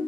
Hey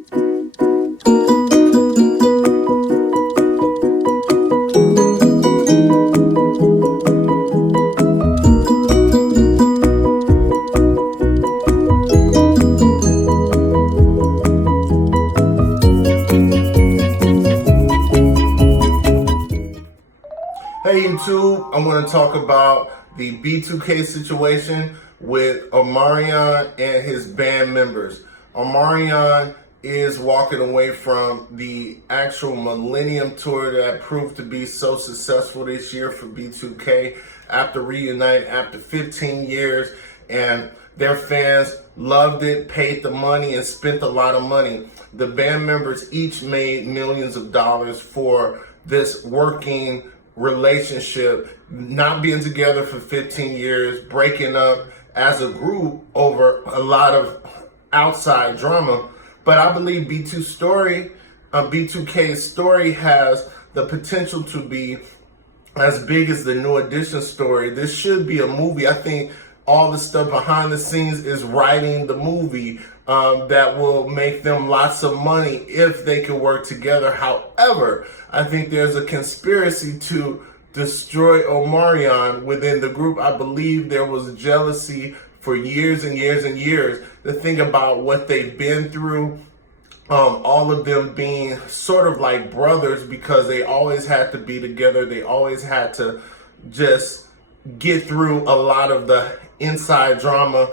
YouTube, I'm going to talk about the B2k situation with Omarion and his band members. Omarion is walking away from the actual Millennium Tour that proved to be so successful this year for B2k after reuniting after 15 years, and their fans loved it, paid the money, and spent a lot of money. The band members each made millions of dollars for this working relationship, not being together for 15 years, breaking up as a group over a lot of outside drama. But I believe B2K's story has the potential to be as big as the New Edition story. This should be a movie. I think all the stuff behind the scenes is writing the movie that will make them lots of money if they can work together. However, I think there's a conspiracy to destroy Omarion within the group. I believe there was jealousy for years and years and years. To think about what they've been through, all of them being sort of like brothers because they always had to be together. They always had to just get through a lot of the inside drama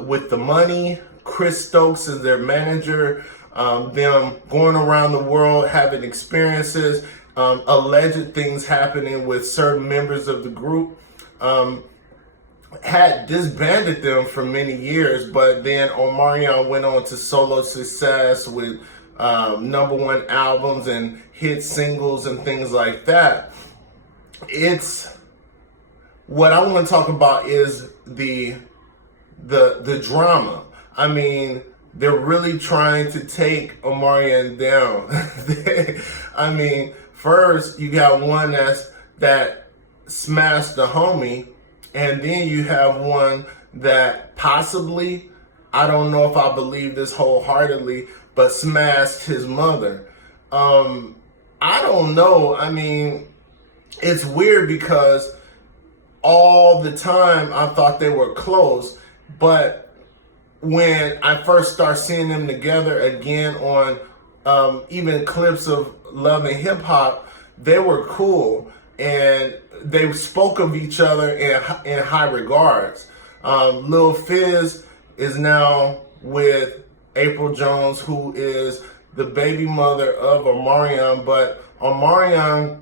with the money. Chris Stokes is their manager, them going around the world, having experiences, alleged things happening with certain members of the group, had disbanded them for many years, but then Omarion went on to solo success with #1 albums and hit singles and things like that. It's what I want to talk about is the drama. I mean, they're really trying to take Omarion down. I mean, first you got one that smashed the homie, and then you have one that possibly, I don't know if I believe this wholeheartedly, but smashed his mother. I don't know. I mean, it's weird because all the time I thought they were close, but when I first start seeing them together again on even clips of Love and Hip Hop, they were cool and they spoke of each other in high regards. Lil Fizz is now with April Jones, who is the baby mother of Omarion, but Omarion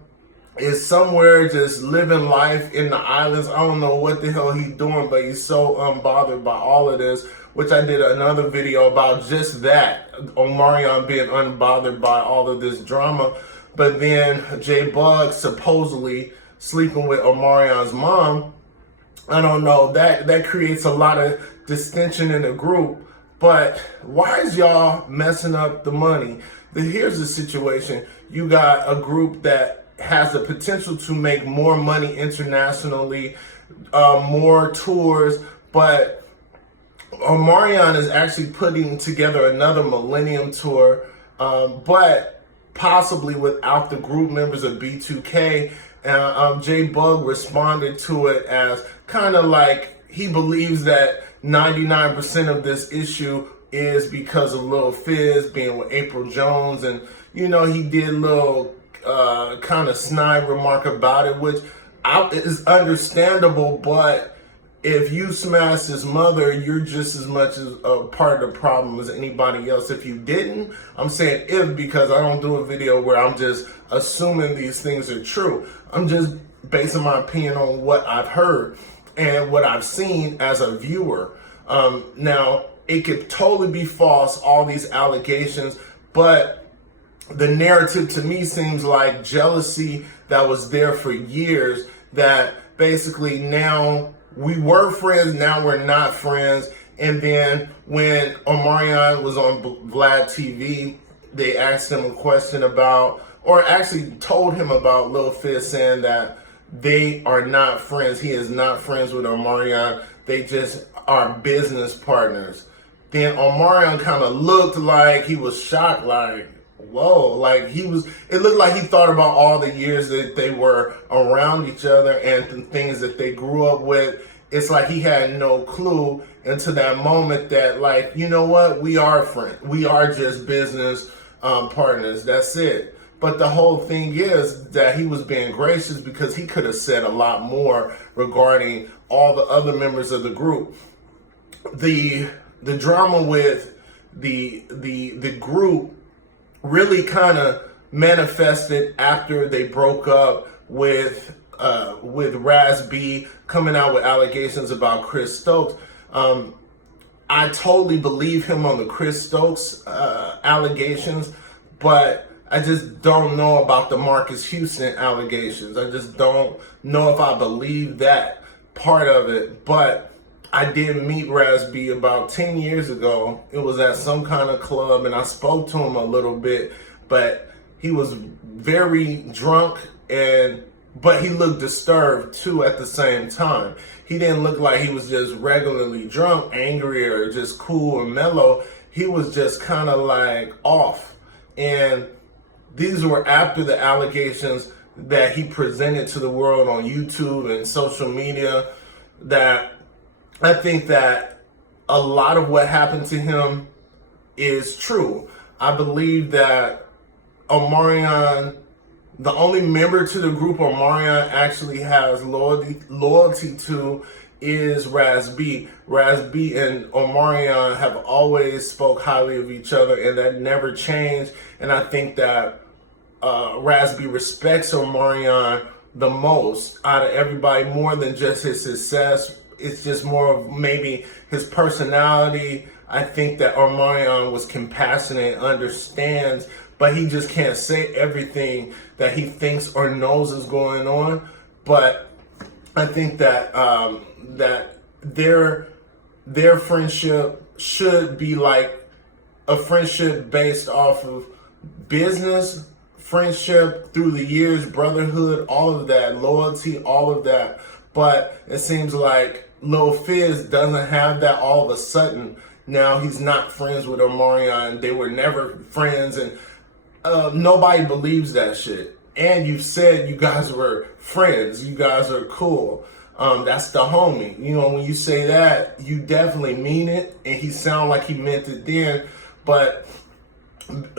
is somewhere just living life in the islands. I don't know what the hell he's doing, but he's so unbothered by all of this, which I did another video about just that, Omarion being unbothered by all of this drama. But then J-Boog supposedly sleeping with Omarion's mom. I don't know, that creates a lot of distension in the group. But why is y'all messing up the money? Here's the situation. You got a group that has the potential to make more money internationally, more tours, but Omarion is actually putting together another Millennium Tour, but possibly without the group members of B2k. J-Boog responded to it as kind of like he believes that 99% of this issue is because of Lil Fizz being with April Jones, and you know, he did a little kind of snide remark about it, which is understandable, but if you smash his mother, you're just as much as a part of the problem as anybody else. If you didn't, I'm saying if, because I don't do a video where I'm just assuming these things are true. I'm just basing my opinion on what I've heard and what I've seen as a viewer. Now, it could totally be false, all these allegations, but the narrative to me seems like jealousy that was there for years, that basically now we were friends, now we're not friends. And then when Omarion was on Vlad TV, they asked him a question about, or actually told him about Lil Fizz, saying that they are not friends. He is not friends with Omarion. They just are business partners. then Omarion kind of looked like he was shocked, like, whoa, like it looked like he thought about all the years that they were around each other and the things that they grew up with. It's like he had no clue until that moment that, like, you know what, we are friends. We are just business partners. That's it. But the whole thing is that he was being gracious because he could have said a lot more regarding all the other members of the group. The drama with the group really kind of manifested after they broke up with Raz-B coming out with allegations about Chris Stokes. I totally believe him on the Chris Stokes allegations, but I just don't know about the Marcus Houston allegations. I just don't know if I believe that part of it. But I did meet Raz-B about 10 years ago. It was at some kind of club, and I spoke to him a little bit, but he was very drunk, but he looked disturbed too at the same time. He didn't look like he was just regularly drunk, angry, or just cool and mellow. He was just kind of like off. And these were after the allegations that he presented to the world on YouTube and social media, that I think that a lot of what happened to him is true. I believe that Omarion, the only member to the group Omarion actually has loyalty to, is Raz-B. Raz-B and Omarion have always spoke highly of each other, and that never changed. And I think that Raz-B respects Omarion the most out of everybody, more than just his success. It's just more of maybe his personality. I think that Omarion was compassionate, understands, but he just can't say everything that he thinks or knows is going on. But I think that that their friendship should be like a friendship based off of business, friendship through the years, brotherhood, all of that, loyalty, all of that. But it seems like Lil Fizz doesn't have that all of a sudden. Now he's not friends with Omarion. They were never friends, and nobody believes that shit. And you said you guys were friends. You guys are cool. That's the homie. You know, when you say that, you definitely mean it. And he sounded like he meant it then. But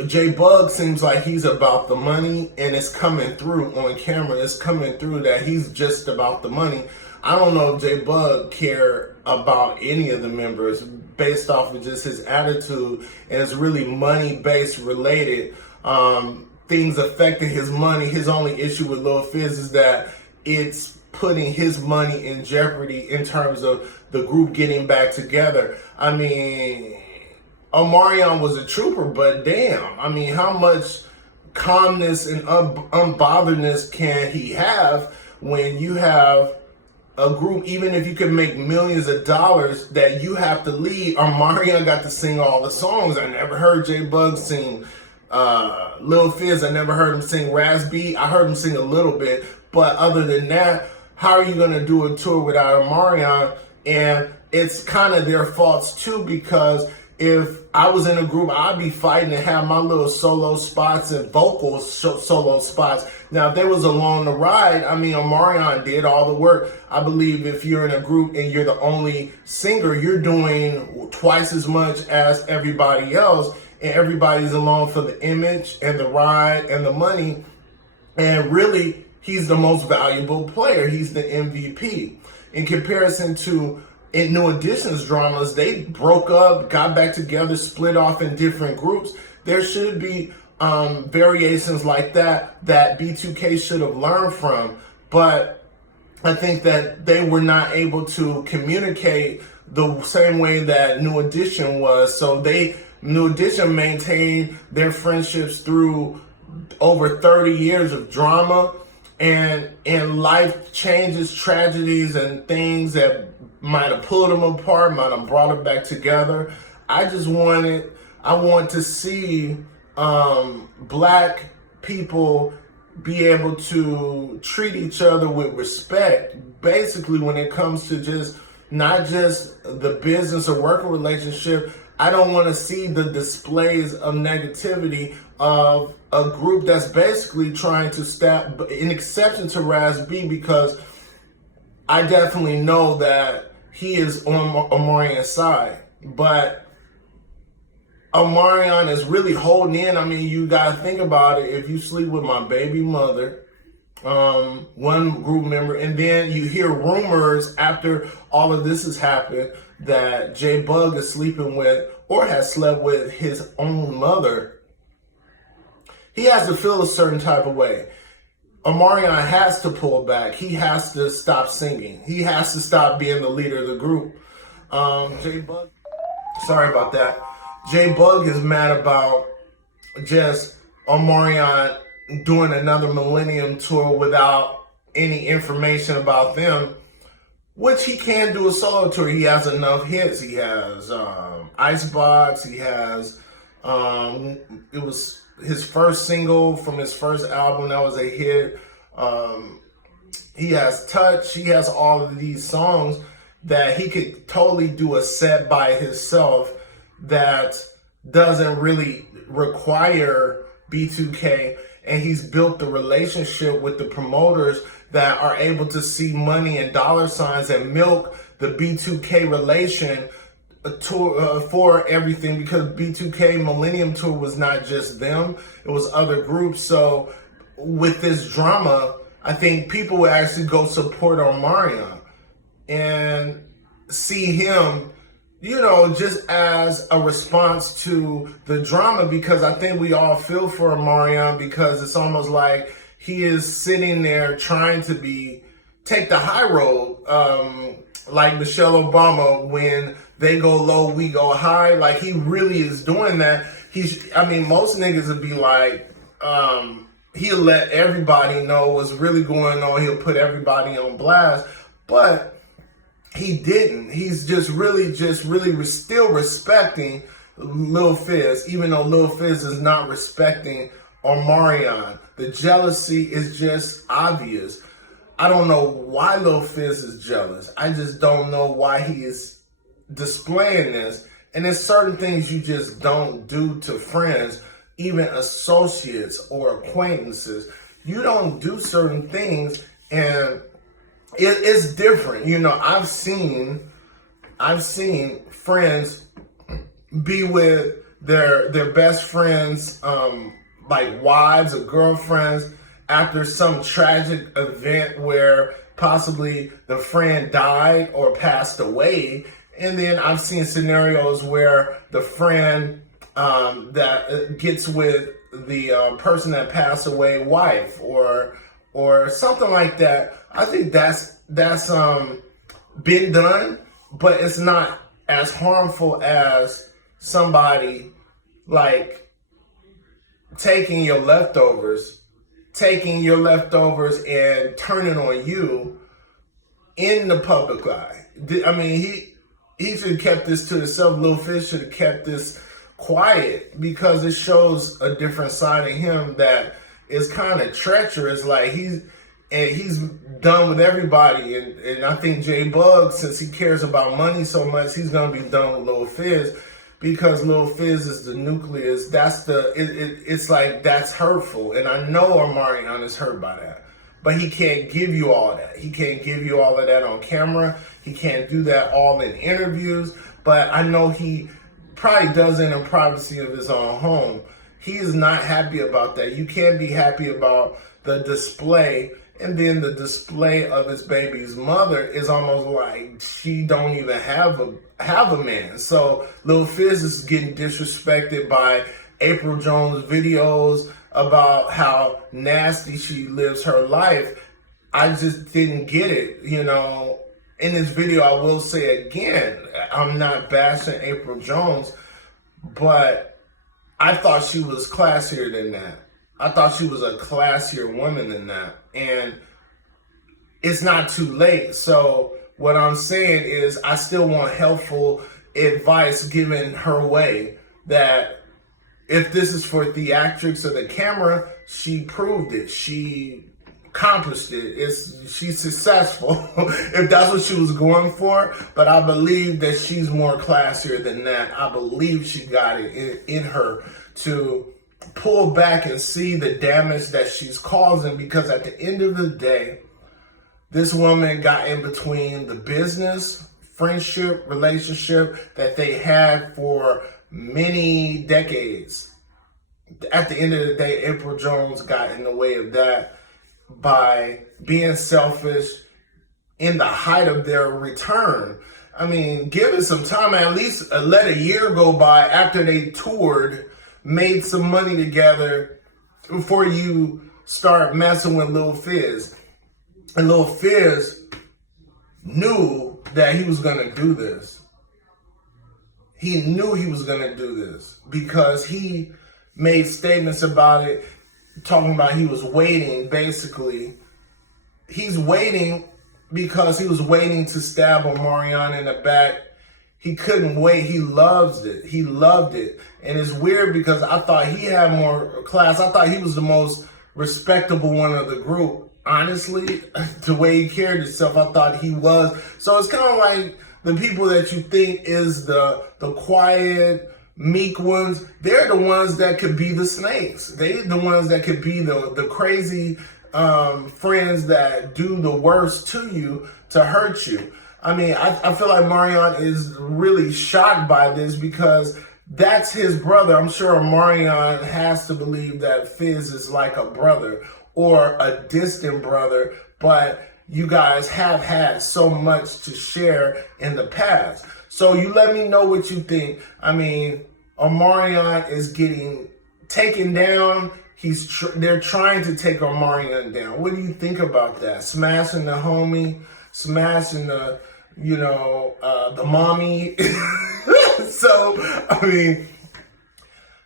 J-Boog seems like he's about the money, and it's coming through on camera. It's coming through that he's just about the money. I don't know if J-Boog care about any of the members based off of just his attitude, and it's really money-based related. Things affecting his money. His only issue with Lil Fizz is that it's putting his money in jeopardy in terms of the group getting back together. I mean, Omarion was a trooper, but damn, I mean, how much calmness and unbotheredness can he have when you have a group, even if you can make millions of dollars, that you have to lead? Omarion got to sing all the songs. I never heard J-Boog sing Lil Fizz. I never heard him sing Raz-B. I heard him sing a little bit, but other than that, how are you going to do a tour without Omarion? And it's kind of their faults too, because if I was in a group, I'd be fighting and have my little solo spots and vocals solo spots. Now, if they was along the ride, I mean, Omarion did all the work. I believe if you're in a group and you're the only singer, you're doing twice as much as everybody else, and everybody's along for the image and the ride and the money. And really, he's the most valuable player. He's the MVP. In comparison to in New Edition's dramas, they broke up, got back together, split off in different groups. There should be variations like that B2K should have learned from. But I think that they were not able to communicate the same way that New Edition was. So New Edition maintained their friendships through over 30 years of drama and life changes, tragedies, and things that might have pulled them apart, might have brought them back together. I want to see black people be able to treat each other with respect, basically when it comes to just not just the business or working relationship. I don't want to see the displays of negativity of a group that's basically trying to stab, an exception to Raz-B, because I definitely know that he is on Omarion's side. But Omarion is really holding in. I mean, you got to think about it. If you sleep with my baby mother, one group member, and then you hear rumors after all of this has happened that J-Boog is sleeping with or has slept with his own mother, he has to feel a certain type of way. Omarion has to pull back. He has to stop singing. He has to stop being the leader of the group. J-Boog, sorry about that. J-Boog is mad about just Omarion doing another Millennium tour without any information about them, which he can do a solo tour. He has enough hits. He has Icebox. He has, it was his first single from his first album that was a hit. He has Touch. He has all of these songs that he could totally do a set by himself that doesn't really require B2K. And he's built the relationship with the promoters that are able to see money and dollar signs and milk the B2K relation tour for everything, because B2K Millennium Tour was not just them, it was other groups. So with this drama, I think people would actually go support Omarion and see him, you know, just as a response to the drama, because I think we all feel for Omarion, because it's almost like he is sitting there trying to take the high road, like Michelle Obama, when they go low, we go high. Like, he really is doing that. I mean, most niggas would be like, he'll let everybody know what's really going on. He'll put everybody on blast, but he didn't. He's just really still respecting Lil Fizz, even though Lil Fizz is not respecting Omarion. The jealousy is just obvious. I don't know why Lil Fizz is jealous. I just don't know why he is displaying this. And there's certain things you just don't do to friends, even associates or acquaintances. You don't do certain things, and it's different. You know, I've seen friends be with their best friends, like wives or girlfriends, after some tragic event where possibly the friend died or passed away. And then I've seen scenarios where the friend that gets with the person that passed away wife or something like that. I think that's been done, but it's not as harmful as somebody like taking your leftovers and turning on you in the public eye. I mean, he should have kept this to himself. Lil Fizz should have kept this quiet, because it shows a different side of him that is kind of treacherous. Like, he's done with everybody, and I think J-Boog, since he cares about money so much, he's gonna be done with Lil Fizz, because Lil Fizz is the nucleus. It's like, that's hurtful, and I know Omarion is hurt by that, but he can't give you all that. He can't give you all of that on camera. He can't do that all in interviews, but I know he probably does it in privacy of his own home. He is not happy about that. You can't be happy about the display, and then the display of his baby's mother is almost like she don't even have a man. So Lil Fizz is getting disrespected by April Jones' videos about how nasty she lives her life. I just didn't get it, you know. In this video, I will say again, I'm not bashing April Jones, but I thought she was classier than that. I thought she was a classier woman than that. And it's not too late. So what I'm saying is, I still want helpful advice given her way, that if this is for theatrics or the camera, she proved it. She accomplished it. She's successful if that's what she was going for. But I believe that she's more classier than that. I believe she got it in her to pull back and see the damage that she's causing, because at the end of the day, this woman got in between the business, friendship, relationship that they had for many decades. At the end of the day, April Jones got in the way of that by being selfish in the height of their return. I mean, give it some time, at least let a year go by after they toured, made some money together, before you start messing with Lil Fizz. And Lil Fizz knew that he was going to do this. He knew he was going to do this because he made statements about it, talking about he was waiting, basically. He's waiting because he was waiting to stab Omarion in the back. He couldn't wait. He loves it. He loved it. And it's weird because I thought he had more class. I thought he was the most respectable one of the group. Honestly, the way he carried himself, I thought he was. So it's kind of like the people that you think is the quiet, meek ones, they're the ones that could be the snakes. They're the ones that could be the crazy friends that do the worst to you to hurt you. I mean, I feel like Omarion is really shocked by this because that's his brother. I'm sure Omarion has to believe that Fizz is like a brother or a distant brother, but you guys have had so much to share in the past. So you let me know what you think. I mean, Omarion is getting taken down. They're trying to take Omarion down. What do you think about that? Smashing the homie, smashing the, the mommy. So, I mean,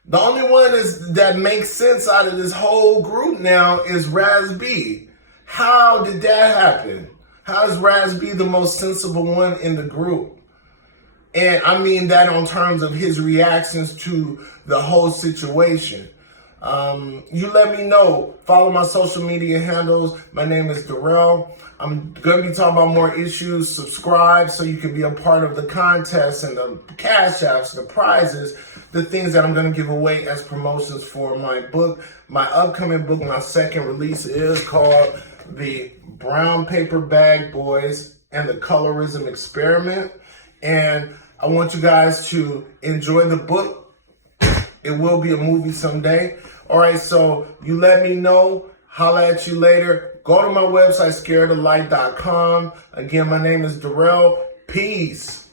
the only one that makes sense out of this whole group now is Raz-B. How did that happen? How is Raz-B the most sensible one in the group? And I mean that on terms of his reactions to the whole situation. You let me know. Follow my social media handles. My name is Darrell. I'm going to be talking about more issues. Subscribe so you can be a part of the contest and the cash apps, the prizes, the things that I'm going to give away as promotions for my book. My upcoming book, my second release, is called The Brown Paper Bag Boys and the Colorism Experiment. And I want you guys to enjoy the book. It will be a movie someday. All right, so you let me know. Holla at you later. Go to my website, scaredoflight.com. Again, my name is Darrell. Peace.